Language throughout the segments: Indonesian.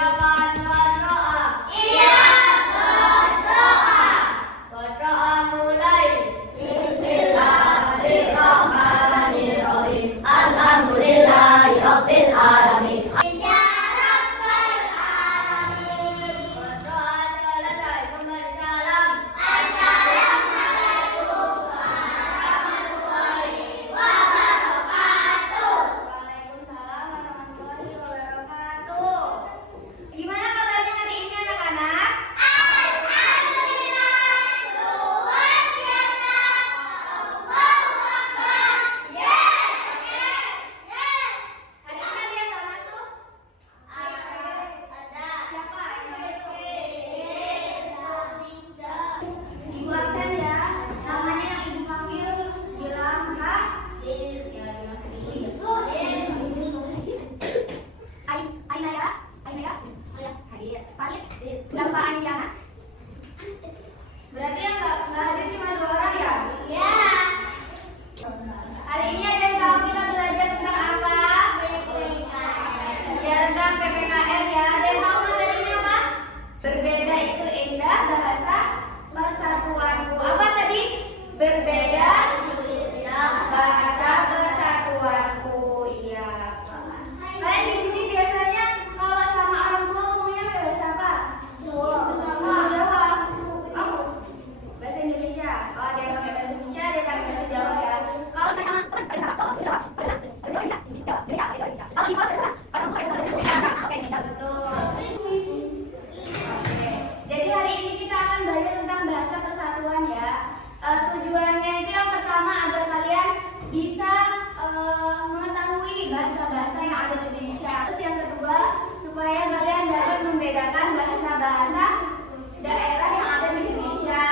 Silakan berdoa. Iya, berdoa. Berdoa mulai. Bismillahirrahmanirrahim. Alhamdulillahirabbil alamin. Ya rabbal alamin. Berdoa selesai memberi salam. Assalamualaikum warahmatullahi wabarakatuh. Waalaikumsalam warahmatullahi wabarakatuh. Gimana kabarnya hari ini anak-anak? Alhamdulillah, luar biasa. Allahu Akbar. Yes, yes, yes. Hari ini ada yang nggak masuk? Ada. Siapa yang nggak masuk? Farida. Ibu absen ya. Namanya yang ibu panggil bilang hadir. Ya bilang hadir. Aina ya? Hadir. Farid. Berapa Aina Mas? Berarti yang nggak hadir cuma 2 orang ya? Ya. Hari ini ada yang tahu kita belajar tentang apa? Ya tentang PPKR ya. Ada yang tahu materinya apa? Berbeda itu indah, bahasa persatuanku. Apa tadi? Berbeda indah, bahasa persatuanku. Iya. Kalian di sini biasanya kalau sama orang tua ngomongnya pakai bahasa apa? Bahasa Jawa. Kamu? Bahasa Indonesia. Oh, ada yang pakai bahasa Indonesia, ada yang pakai bahasa Jawa ya. Kalau kita sama kalau betul. Jadi hari ini kita akan belajar tentang bahasa persatuan ya. Tujuannya itu yang pertama agar kalian bisa mengetahui bahasa-bahasa yang ada di Indonesia. Terus yang kedua supaya kalian dapat membedakan bahasa-bahasa daerah yang ada di Indonesia.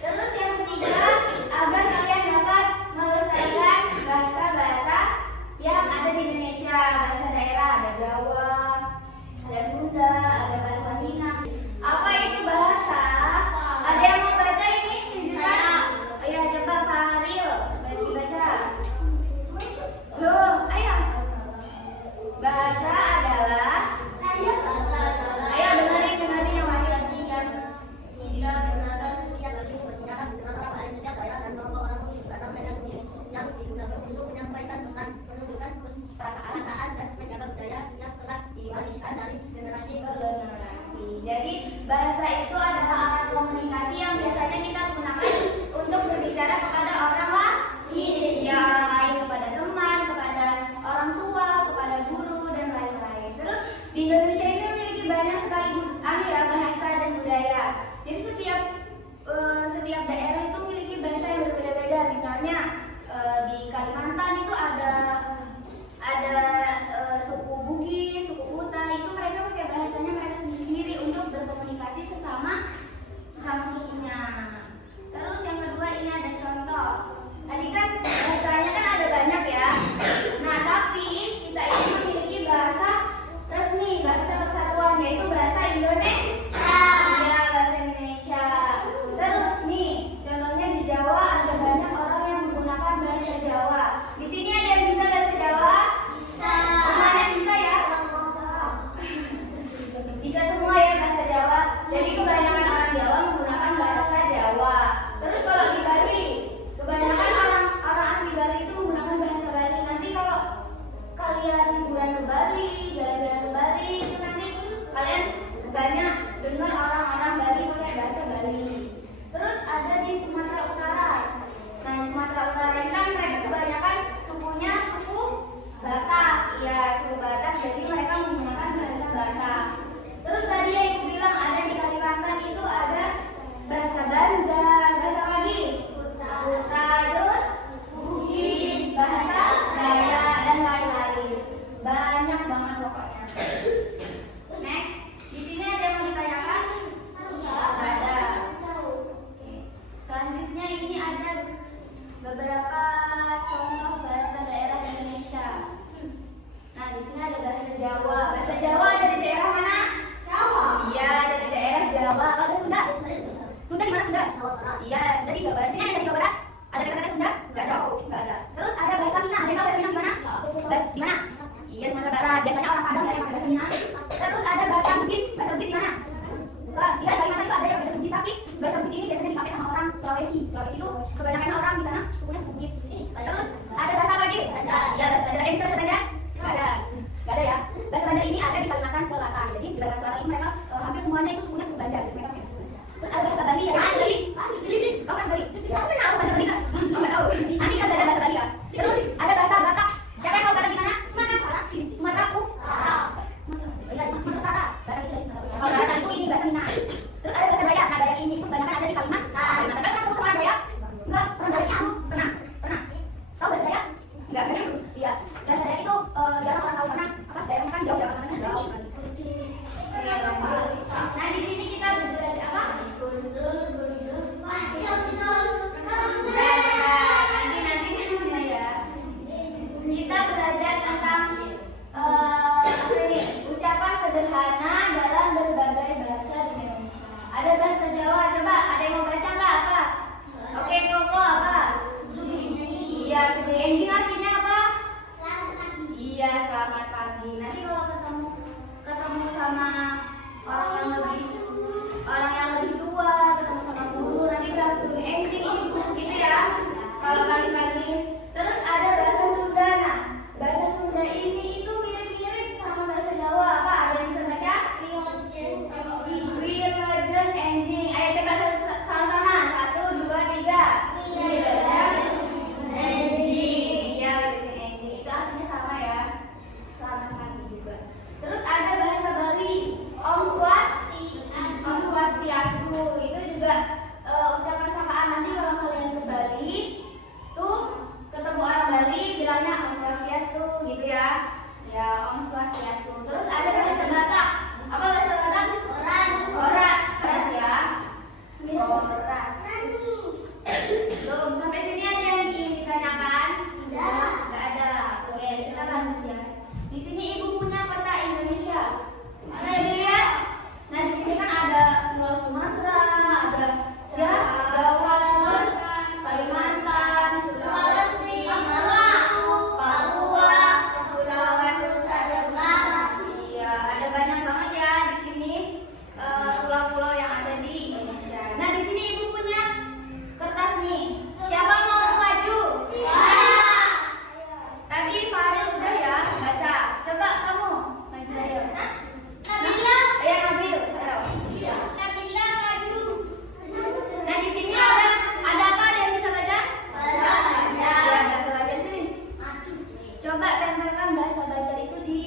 Terus yang ketiga agar kalian dapat melestarikan bahasa-bahasa yang ada di Indonesia. Bahasa daerah ada Jawa, ada Sunda, ada bahasa Minang. Apa itu bahasa? Ada yang mau baca ini? Tunjukkan. Ayo coba Faril, baca. Loh, ayo. Bahasa adalah. Ayo dengerin yang Faril. Perasaan dan menjaga budaya yang telah diwariskan dari generasi ke generasi. Jadi bahasa itu adalah alat komunikasi yang biasanya kita gunakan untuk berbicara kepada orang lain. Ya, orang lain, kepada teman, kepada orang tua, kepada guru dan lain-lain. Terus di Indonesia ini memiliki banyak sekali bahasa dan budaya. Jadi setiap daerah itu memiliki bahasa yang berbeda-beda. Misalnya di Kalimantan itu ada suku Bugis, suku Kuta, itu mereka pakai bahasanya mereka sendiri-sendiri untuk berkomunikasi sesama sukunya. Terus yang kedua ini ada contoh. Tadi kan bahasanya kan ada banyak ya. Nah tapi kita ini memiliki bahasa resmi, bahasa persatuan yaitu bahasa Indonesia. Ya, bahasa Indonesia. Terus nih contohnya di Jawa ada banyak orang yang menggunakan bahasa Jawa. Di sini ada yang bisa bahasa Jawa? Semuanya bisa ya? Bisa semua ya bahasa Jawa. Jadi kebanyakan orang Jawa menggunakan bahasa Jawa. Terus kalau di Bali, kebanyakan orang asli Bali itu menggunakan bahasa Bali. Nanti kalau kalian liburan ke Bali, jalan-jalan ke Bali, itu nanti kalian banyak dengar orang-orang Bali pakai bahasa Bali. Terus ada di Sumatera Utara. Nah, di Sumatera Utara ini kan mereka kebanyakan sukunya suku Batak. Ya, suku Batak. Jadi mereka menggunakan bahasa Batak. Terus tadi yang ibu bilang ada di Kalimantan itu ada bahasa Banjar, bahasa lagi Kuta, terus Bugis, bahasa Dayak dan lain-lain. Banyak banget pokoknya. Next, di sini ada yang mau ditanyakan? Nggak ada. Oke. Selanjutnya ini ada beberapa contoh bahasa daerah di Indonesia. Nah, di sini ada bahasa Jawa. Bahasa Jawa ada di daerah mana? Jawa. Iya, ada di daerah Jawa. Kalau ada Sunda? Sunda di mana Sunda? Iya, Sunda di Jawa Barat. Sini ada di Jawa Barat? Ada kata-kata Sunda? Enggak ada. Enggak ada. Terus ada bahasa Minang. Ada yang tahu bahasa Minang di mana? Di mana? Iya, Sumatera Barat. Biasanya orang Padang yang pakai bahasa Minang. Terus ada bahasa sederhana dalam berbagai bahasa di Indonesia. Ada bahasa Jawa, coba ada yang mau baca nggak apa? Oke, Koko apa? Iya, Sugeng Enjing artinya apa? Iya, selamat pagi. Nanti kalau ketemu sama orang yang lebih tua, ketemu sama guru, nanti bilang Sugeng Enjing itu gitu ya. Kalau pagi-pagi. Terus ada bahasa Sunda. Nah, bahasa Sunda ini itu mirip-mirip sama bahasa Jawa. Apa? Ada yang bisa baca? Wilajeng Enjing. Ayo coba sama-sama. 1, 2, 3. Wilajeng Enjing. Ya, Wilajeng Enjing. Itu artinya sama ya. Selamat pagi juga. Terus ada bahasa Bali. Om Swastiastu. Itu juga ucapan sapaan. Nanti kalau kalian ke Bali tuh ketemu orang Bali bilangnya Om Swastiastu gitu ya. Ya, Om Swastiastu. Terus ada bahasa Batak. Apa bahasa Batak? Oras ya. Oras. Belum sampai sini ada yang ingin ditanyakan? Tidak. Enggak ada. Oke, kita lanjut ya. Di sini Ibu punya peta Indonesia. Mana Ibu lihat? Nah, di sini kan ada Pulau Sumatera, ada Jawa, Kalimantan, Sulawesi, Maluku, Papua, Kepulauan Nusa Tenggara. Iya, ada banyak banget ya di sini pulau-pulau yang ada di Indonesia. Nah, di sini Ibu punya kertas nih. Siapa mau maju? Tadi Faril udah ya baca. Coba kamu maju ayo. Nabila. Ayo Nabil, ayo. Nabila maju. Nah, di sini ada apa? Ada yang bisa baca? Bahasa Banjar. Ya, bahasa Banjar sini. Coba tempelkan bahasa Banjar itu di